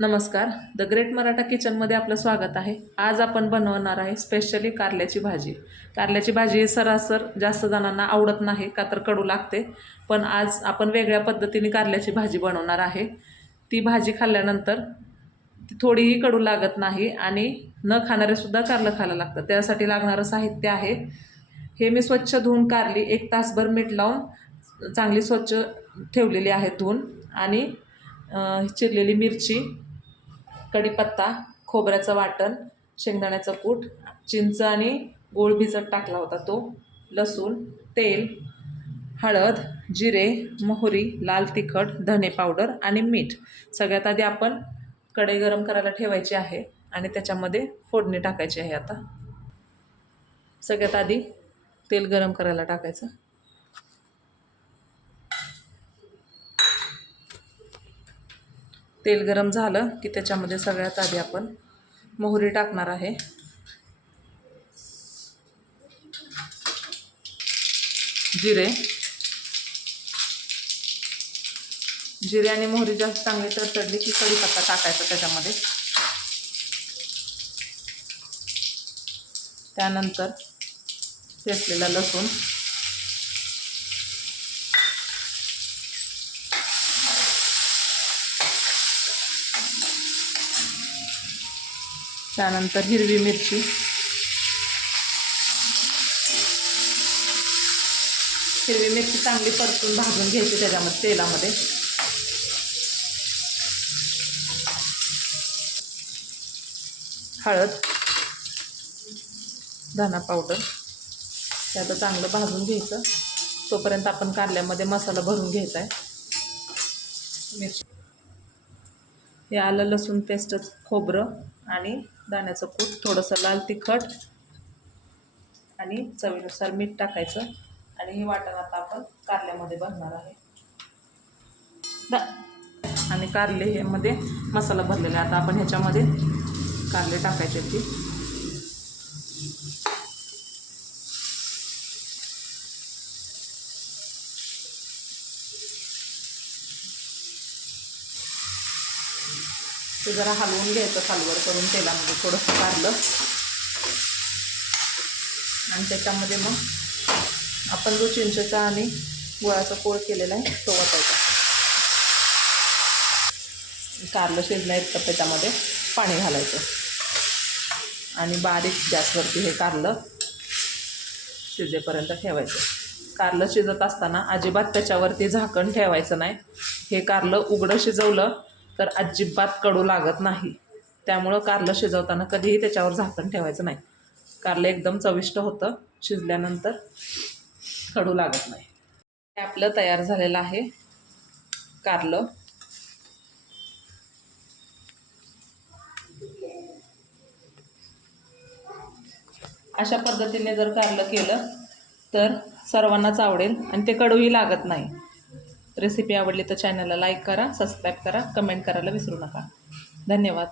नमस्कार. The great Maratha किचनमध्ये आपलं स्वागत आहे. आज आपण बनवणार आहे स्पेशली कारल्याची भाजी. कारल्याची भाजी सरासर जास्त जणांना आवडत नाही का तर कडू लागते. पण आज आपण वेगळ्या पद्धतीने कारल्याची भाजी बनवणार आहे. ती भाजी खाल्ल्यानंतर ती थोडीही कडू लागत नाही आणि न खाणारेसुद्धा कारलं खायला लागतं. त्यासाठी लागणारं साहित्य आहे. हे मी स्वच्छ धुवून कारली. एक तासभर मीठ लावून चांगली स्वच्छ ठेवलेली आहे धुवून. आणि चिरलेली मिरची कढीपत्ता खोबऱ्याचं वाटण शेंगदाण्याचं कूट चिंच आणि गोळ भिजत टाकला होता तो. लसूण तेल हळद जिरे मोहरी लाल तिखट धने पावडर आणि मीठ सगळ्यात आधी आपण कढई गरम करायला ठेवायची आहे आणि त्याच्यामध्ये फोडणी टाकायची आहे आता. सगळ्यात आधी तेल गरम करायला टाकायचं. तेल गरम झालं की त्याच्यामध्ये सगळ्यात आधी आपण मोहरी टाकणार आहे. जिरे. जिरे आणि मोहरी जास्त चांगली तडतडली की कढीपत्ता टाकायचा त्याच्यामध्ये. त्यानंतर ठेचलेला लसूण. त्यानंतर हिरवी मिरची. हिरवी मिरची चांगली परतून भाजून घ्यायची त्याच्यामध्ये तेलामध्ये. हळद धना पावडर ते आता चांगलं भाजून घ्यायचं. तोपर्यंत आपण कारल्यामध्ये मसाला भरून घ्यायचा आहे मिरची. हे आलं लसूण पेस्टच खोबरं. आणि दाण्याचं कूट थोडंसं लाल तिखट आणि चवीनुसार मीठ टाकायचं. आणि हे वाटण आता आपण कारल्यामध्ये भरणार आहे. दा- आणि कारले हे मध्ये मसाला भरलेला आहे. आता आपण ह्याच्यामध्ये कारले टाकायचे ती ते जरा हलवून घ्यायचं सालवर करून तेलामध्ये थोडंसं कारलं आणि त्याच्यामध्ये मग आपण जो चिंचेचा आणि गुळाचा पोळ केलेला आहे तो वाटायचा कारलं शिजण्या इतकं त्याच्यामध्ये पाणी घालायचं. आणि बारीक गॅसवरती हे कारलं शिजेपर्यंत ठेवायचं. कारलं शिजत असताना अजिबात त्याच्यावरती झाकण ठेवायचं नाही. हे कारलं उघडं शिजवलं तर अजिबात कडू लागत नाही. त्यामुळं कारलं शिजवताना कधीही त्याच्यावर झाकण ठेवायचं नाही. कारलं एकदम चविष्ट होतं. शिजल्यानंतर कडू लागत नाही. हे आपलं तयार झालेलं आहे कारलं. अशा पद्धतीने जर कारलं केलं तर सर्वांनाच आवडेल आणि ते कडूही लागत नाही. रेसिपी आवडली तर चॅनलला लाईक करा सबस्क्राईब करा कमेंट करायला विसरू नका. धन्यवाद.